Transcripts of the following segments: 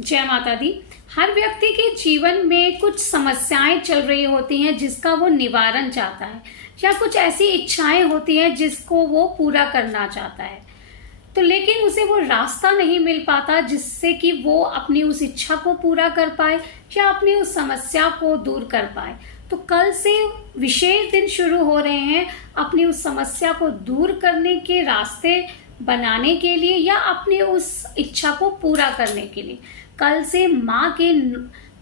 जय माता दी। हर व्यक्ति के जीवन में कुछ समस्याएं चल रही होती हैं जिसका वो निवारण चाहता है, या कुछ ऐसी इच्छाएं होती हैं जिसको वो पूरा करना चाहता है, तो लेकिन उसे वो रास्ता नहीं मिल पाता जिससे कि वो अपनी उस इच्छा को पूरा कर पाए या अपनी उस समस्या को दूर कर पाए। तो कल से विशेष दिन शुरू हो रहे हैं अपनी उस समस्या को दूर करने के रास्ते बनाने के लिए या अपनी उस इच्छा को पूरा करने के लिए। कल से माँ के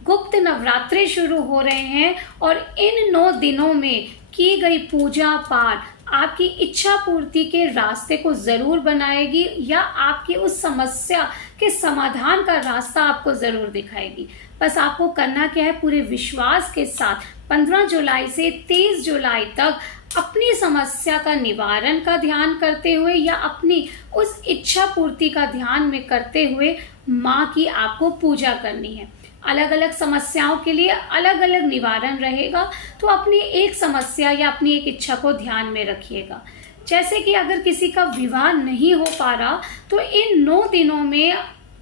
गुप्त नवरात्रे शुरू हो रहे हैं और इन 9 दिनों में की गई पूजा पाठ आपकी इच्छा पूर्ति के रास्ते को जरूर बनाएगी या आपकी उस समस्या के समाधान का रास्ता आपको जरूर दिखाएगी। बस आपको करना क्या है, पूरे विश्वास के साथ 15 जुलाई से 23 जुलाई तक अपनी समस्या का निवारण का ध्यान करते हुए या अपनी उस इच्छा पूर्ति का ध्यान में करते हुए माँ की आपको पूजा करनी है। अलग अलग समस्याओं के लिए अलग अलग निवारण रहेगा, तो अपनी एक समस्या या अपनी एक इच्छा को ध्यान में रखिएगा। जैसे कि अगर किसी का विवाह नहीं हो पा रहा तो इन 9 दिनों में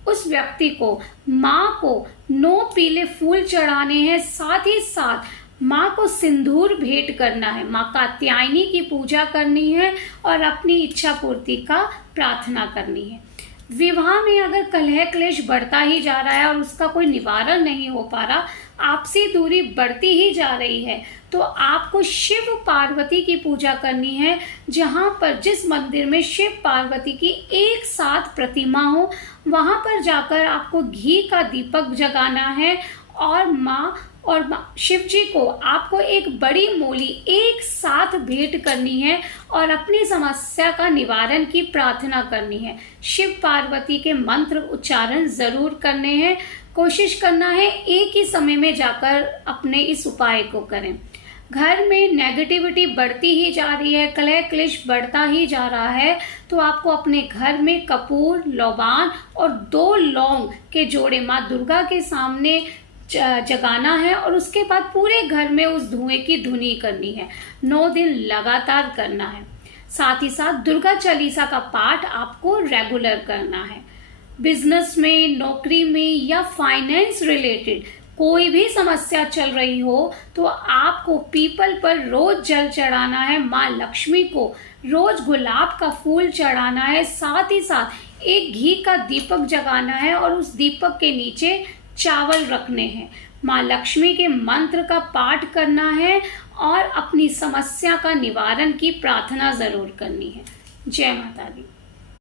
उस व्यक्ति को माँ को 9 पीले फूल चढ़ाने हैं, साथ ही साथ माँ को सिंदूर भेंट करना है, माँ कात्यायनी की पूजा करनी है और अपनी इच्छा पूर्ति का प्रार्थना करनी है। विवाह में अगर कलह क्लेश बढ़ता ही जा रहा है और उसका कोई निवारण नहीं हो पा रहा, आपसी दूरी बढ़ती ही जा रही है, तो आपको शिव पार्वती की पूजा करनी है। जहाँ पर जिस मंदिर में शिव पार्वती की एक साथ प्रतिमा हो, वहाँ पर जाकर आपको घी का दीपक जगाना है और माँ और शिव जी को आपको एक बड़ी मूली एक साथ भेंट करनी है और अपनी समस्या का निवारण की प्रार्थना करनी है। शिव पार्वती के मंत्र उच्चारण जरूर करने हैं। कोशिश करना है एक ही समय में जाकर अपने इस उपाय को करें। घर में नेगेटिविटी बढ़ती ही जा रही है, कलह क्लेश बढ़ता ही जा रहा है, तो आपको अपने घर में कपूर, लौबान और 2 लौंग के जोड़े माँ दुर्गा के सामने जगाना है और उसके बाद पूरे घर में उस धुएं की धुनी करनी है। 9 दिन लगातार करना है। साथ ही साथ दुर्गा चालीसा का पाठ आपको रेगुलर करना है। बिजनेस में, नौकरी में या फाइनेंस रिलेटेड कोई भी समस्या चल रही हो तो आपको पीपल पर रोज जल चढ़ाना है, माँ लक्ष्मी को रोज गुलाब का फूल चढ़ाना है, साथ ही साथ एक घी का दीपक जगाना है और उस दीपक के नीचे चावल रखने हैं। माँ लक्ष्मी के मंत्र का पाठ करना है और अपनी समस्या का निवारण की प्रार्थना जरूर करनी है। जय माता दी।